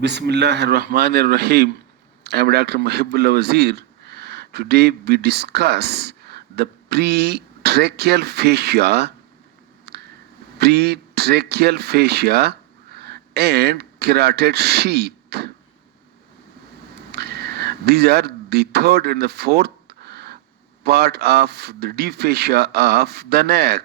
Bismillahirrahmanirrahim. I am Dr. Mohibullah Wazir. Today we discuss the pretracheal fascia and carotid sheath. These are the third and the fourth part of the deep fascia of the neck.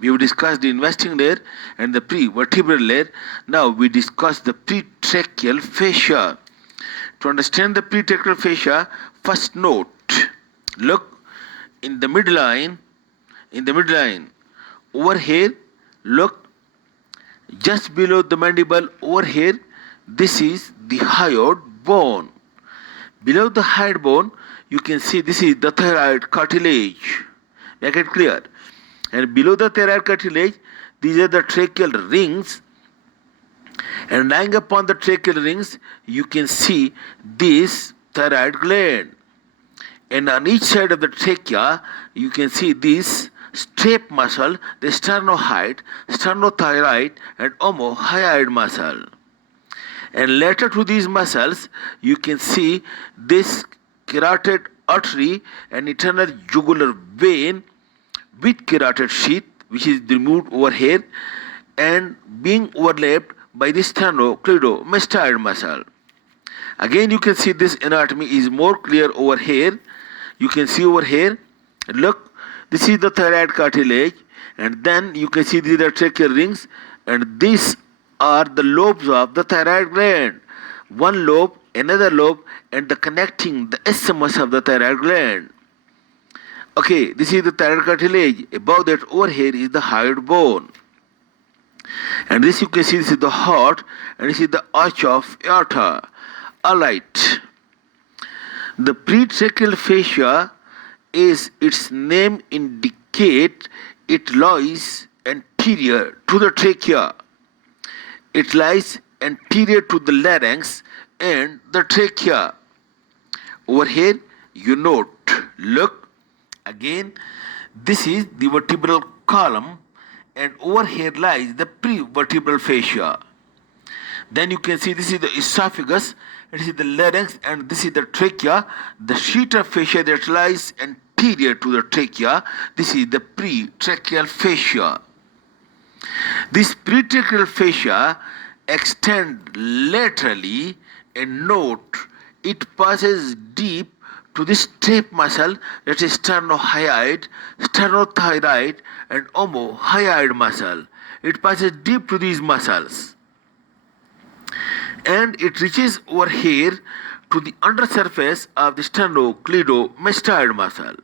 We have discussed the investing layer and the prevertebral layer. Now we discuss the pretracheal fascia. To understand the pretracheal fascia, first note, look in the midline, over here, look just below the mandible, over here, this is the hyoid bone. Below the hyoid bone, you can see this is the thyroid cartilage. Make it clear. And below the thyroid cartilage, these are the tracheal rings. And lying upon the tracheal rings, you can see this thyroid gland. And on each side of the trachea, you can see this strap muscle, the sternohyoid, sternothyroid, and omohyoid muscle. And later to these muscles, you can see this carotid artery and internal jugular vein with carotid sheath, which is removed over here and being overlapped by the sternocleidomastoid muscle. Again, you can see this anatomy is more clear over here. You can see over here, look, this is the thyroid cartilage, and then you can see these are tracheal rings, and these are the lobes of the thyroid gland. One lobe, another lobe, and the connecting the isthmus of the thyroid gland. Okay, this is the thyroid cartilage. Above that, over here is the hyoid bone. And this you can see, this is the heart, and this is the arch of aorta. Alright. The pretracheal fascia, as its name indicate, it lies anterior to the trachea. It lies anterior to the larynx and the trachea. Over here, you note, look, again, this is the vertebral column, and over here lies the prevertebral fascia. Then you can see this is the esophagus, this is the larynx, and this is the trachea. The sheet of fascia that lies anterior to the trachea, this is the pretracheal fascia. This pretracheal fascia extends laterally, and note, it passes deep to the strap muscle, that is sternohyoid, sternothyroid, and omohyoid muscle. It passes deep to these muscles. And it reaches over here to the undersurface of the sternocleidomastoid muscle.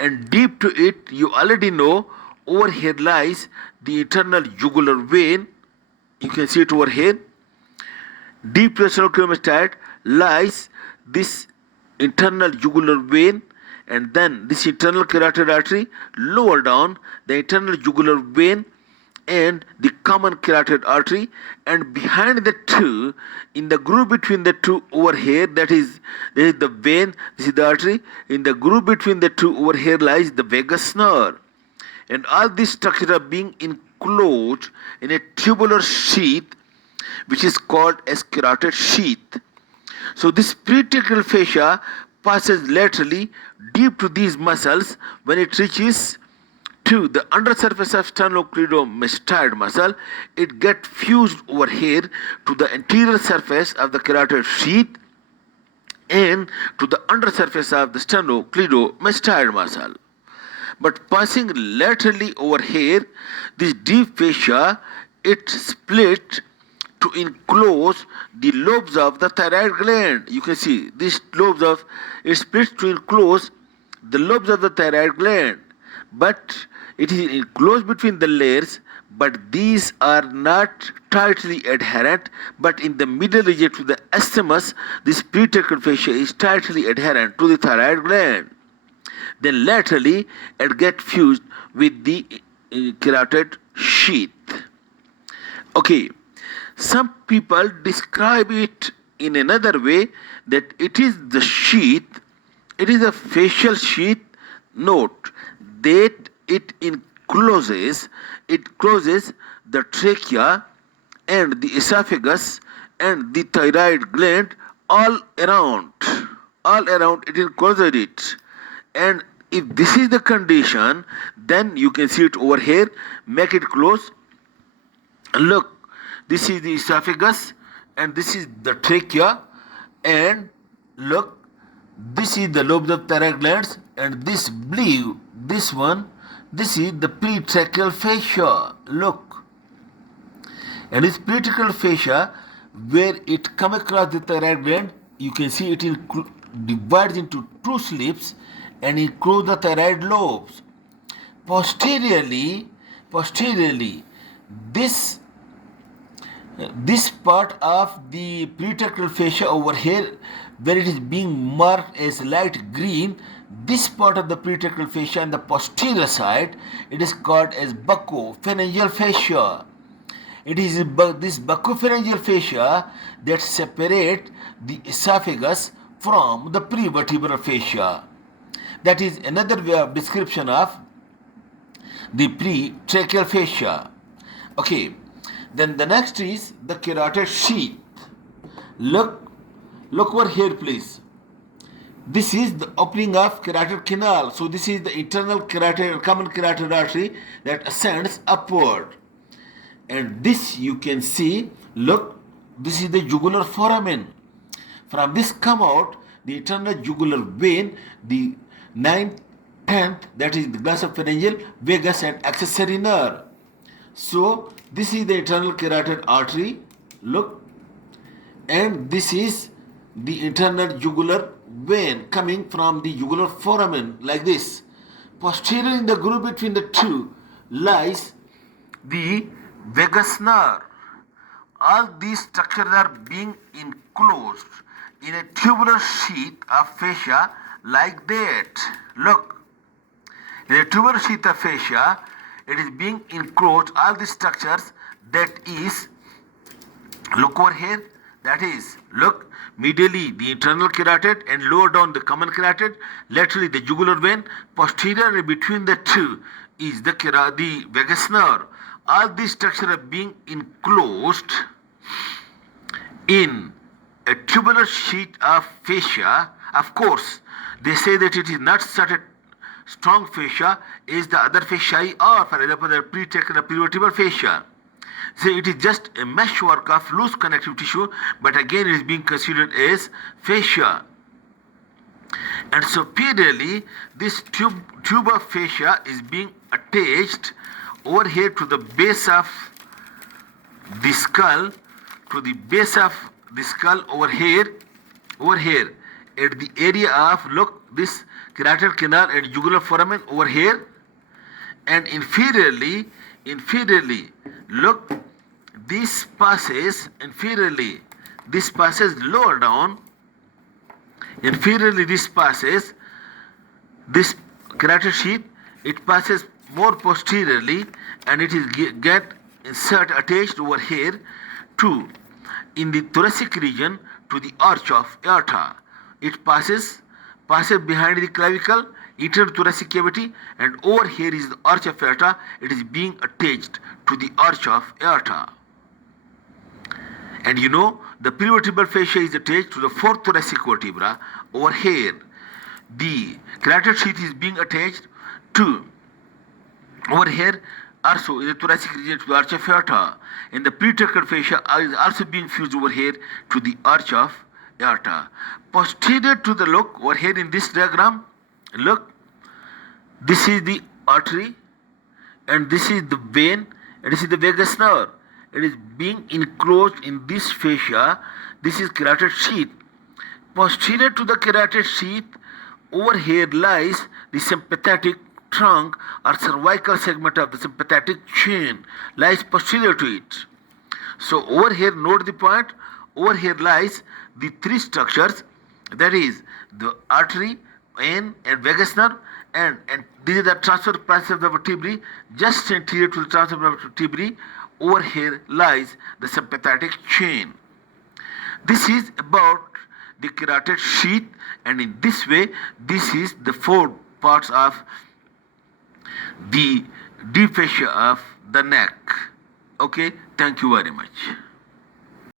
And deep to it, you already know, over here lies the internal jugular vein. You can see it over here. Deep to the sternocleidomastoid lies this internal jugular vein, and then this internal carotid artery. Lower down, the internal jugular vein and the common carotid artery, and behind the two, in the groove between the two over here, that is, this is the vein, this is the artery. In the groove between the two over here lies the vagus nerve. And all these structures are being enclosed in a tubular sheath, which is called as carotid sheath. So this pretracheal fascia passes laterally deep to these muscles. When it reaches to the undersurface of sternocleidomastoid muscle, it gets fused over here to the anterior surface of the carotid sheath and to the undersurface of the sternocleidomastoid muscle. But passing laterally over here, this deep fascia, it split to enclose the lobes of the thyroid gland. You can see these lobes of, it splits to enclose the lobes of the thyroid gland. But it is enclosed between the layers, but these are not tightly adherent, but in the middle region to the isthmus, this pretracheal fascia is tightly adherent to the thyroid gland. Then laterally it gets fused with the carotid sheath. Okay, some people describe it in another way, that it is the sheath, it is a fascial sheath. Note that it closes the trachea and the esophagus and the thyroid gland all around. All around it encloses it. And if this is the condition, then you can see it over here. Make it close. Look, this is the esophagus and this is the trachea, and look, this is the lobes of thyroid glands, and this blue, this one, this is the pretracheal fascia. Look, and this pretracheal fascia, where it come across the thyroid gland, you can see it divides into two slits and includes the thyroid lobes. Posteriorly, this part of the pretracheal fascia over here, where it is being marked as light green, this part of the pretracheal fascia on the posterior side, it is called as buccopharyngeal fascia. It is this buccopharyngeal fascia that separate the esophagus from the prevertebral fascia. That is another way of description of the pretracheal fascia. Okay. Then the next is the carotid sheath. Look over here, please. This is the opening of carotid canal. So this is the internal common carotid artery that ascends upward. And this you can see, look, this is the jugular foramen. From this come out the internal jugular vein, the 9th, 10th, that is the glossopharyngeal, vagus and accessory nerve. So this is the internal carotid artery, look, and this is the internal jugular vein coming from the jugular foramen like this. Posterior in the groove between the two lies the vagus nerve. All these structures are being enclosed in a tubular sheath of fascia like that. Look, in a tubular sheath of fascia, it is being enclosed, all the structures, that is, look over here, that is, look, medially the internal carotid and lower down the common carotid, laterally the jugular vein, posterior between the two is the vagus nerve. All these structures are being enclosed in a tubular sheath of fascia. Of course, they say that it is not such a strong fascia is the other fasciae, or for example the pretracheal prevertebral fascia. So it is just a meshwork of loose connective tissue, but again it is being considered as fascia. And superiorly, this tube of fascia is being attached over here to the base of the skull, over here at the area of, look, this carotid canal and jugular foramen over here, and inferiorly, look, this passes lower down, this carotid sheath, it passes more posteriorly, and it is attached over here to, in the thoracic region, to the arch of aorta. It passes behind the clavicle, internal thoracic cavity, and over here is the arch of aorta. It is being attached to the arch of aorta. And you know, the prevertebral fascia is attached to the fourth thoracic vertebra. Over here, the carotid sheath is being attached to, over here, also in the thoracic region, to the arch of aorta. And the pretracheal fascia is also being fused over here to the arch of aorta. Posterior to the, look over here in this diagram, look, this is the artery, and this is the vein, and this is the vagus nerve. It is being enclosed in this fascia. This is carotid sheath. Posterior to the carotid sheath, over here lies the sympathetic trunk or cervical segment of the sympathetic chain, lies posterior to it. So over here, note the point, over here lies the three structures, that is the artery, vein and vagus nerve, and this is the transverse process of the vertebrae. Just anterior to the transverse vertebrae, over here lies the sympathetic chain. This is about the carotid sheath, and in this way, this is the four parts of the deep fascia of the neck. Okay, Thank you very much.